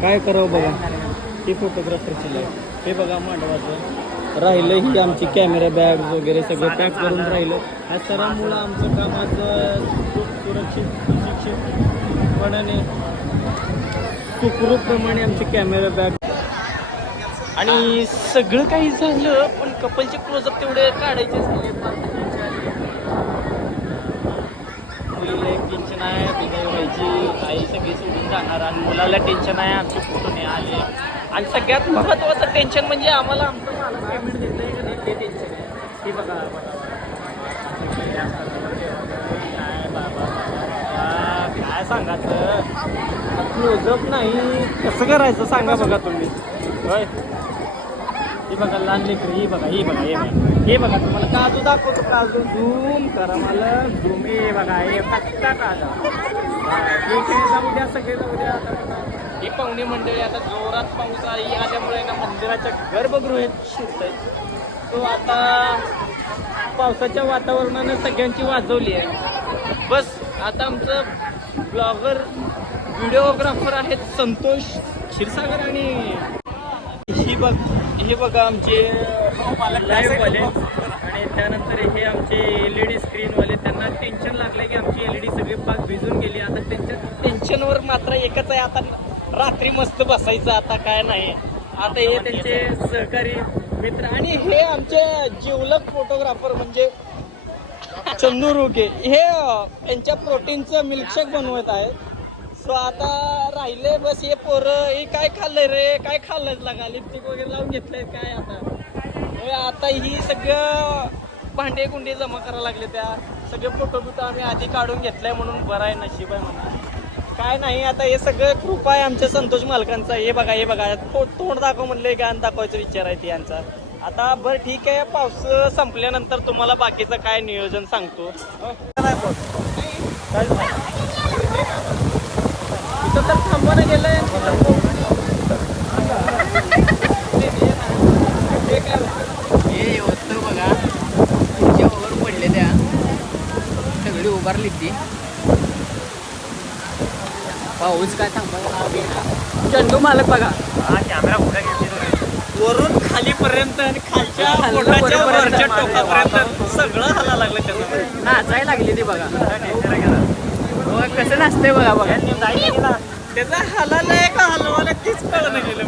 काय करावं बघा, ही फोटोग्राफरची लाईफ. हे बघा मांडवाचं राहिलं, ही आमची कॅमेरा बॅग वगैरे सगळं पॅक करून राहिलं. ह्या सरांमुळं आमचं काम आज सुरक्षित सुशिक्षितपणाने सुखरूपप्रमाणे आमची कॅमेरा बॅग आणि सगळं काही झालं. पण कपलचे क्लोजअप तेवढे काढायचे झाले. मुलीला एक टेन्शन आहे, विदाई व्हायची, आई सगळी सोडून जाणार आणि मुलाला टेन्शन आहे, आमचे फोटो नाही आले. आणि सगळ्यात महत्त्वाचं टेन्शन म्हणजे आम्हाला आमचं मला पेमेंट देत नाही का नाही ते टेन्शन आहे. हे बघा काय बाबा काय सांगायचं, क्लोजअप नाही कसं करायचं सांगा बघा तुम्ही. होय ही बघा लहान लेकरं, ही बघा ही बघा हे बघा तुम्हाला काजू दाखवतो, काजू झूम करा मला झूम. हे बघा हे कच्चा काजा. ठीक आहे, जाऊ द्या सगळे जाऊ द्या. आता ही पाहुणे मंडळी आता जोरात पाऊस आल्यामुळे ना मंदिराच्या गर्भगृहात शिरत आहेत. तो आता पावसाच्या वातावरणानं सगळ्यांची वाजवली आहे. बस आता आमचं ब्लॉगर व्हिडिओग्राफर आहेत संतोष क्षीरसागर आणि हे बघा आमचे लाईव्हवाले आणि त्यानंतर हे आमचे LED स्क्रीनवाले. त्यांना टेन्शन लागलं की आमची LED सगळी पाक भिजून गेली. आता त्यांच्या टेन्शनवर मात्र एकच आहे, आता रात्री मस्त बसायचं, आता काय नाही. आता हे त्यांचे सहकारी मित्र आणि हे आमचे जिवलग फोटोग्राफर म्हणजे चंदू रुके, हे त्यांच्या प्रोटीनचं मिल्कशेक बनवत आहे. सो आता राहिले बस हे पोरं. हे काय खाल्लंय रे, काय खाल्लंच लागा, लिपस्टिक वगैरे लावून घेतलंय काय. आता ही सगळं भांडे कुंडे जमा करायला लागले. त्या सगळे फोटो आम्ही आधी काढून घेतलाय म्हणून बरं आहे, नशीब आहे म्हणा. काय नाही, आता हे सगळं कृपा आहे आमच्या संतोष मालकांचा. हे बघा तोंड दाखव म्हणलं, गाणं दाखवायचा विचार आहे ते यांचा. आता बरं ठीक आहे, पाऊस संपल्यानंतर तुम्हाला बाकीचं काय नियोजन सांगतो. इथं तर थांबवणं गेलंय. हे होतं बघा, तुमच्यावर पडले त्या सगळी उभारली ती. पाऊस काय थांबा. चंदू मालक बघा, हा कॅमेरा पुढे घेतली वरून खालीपर्यंत आणि खालच्या वरच्या टोकापर्यंत सगळं हाला लागलं. त्याचं नाचायला लागली ती बघा. कसं नाचतंय बघा बघा. त्याचा हलायला का हलवायला तीच कळलं गेलं.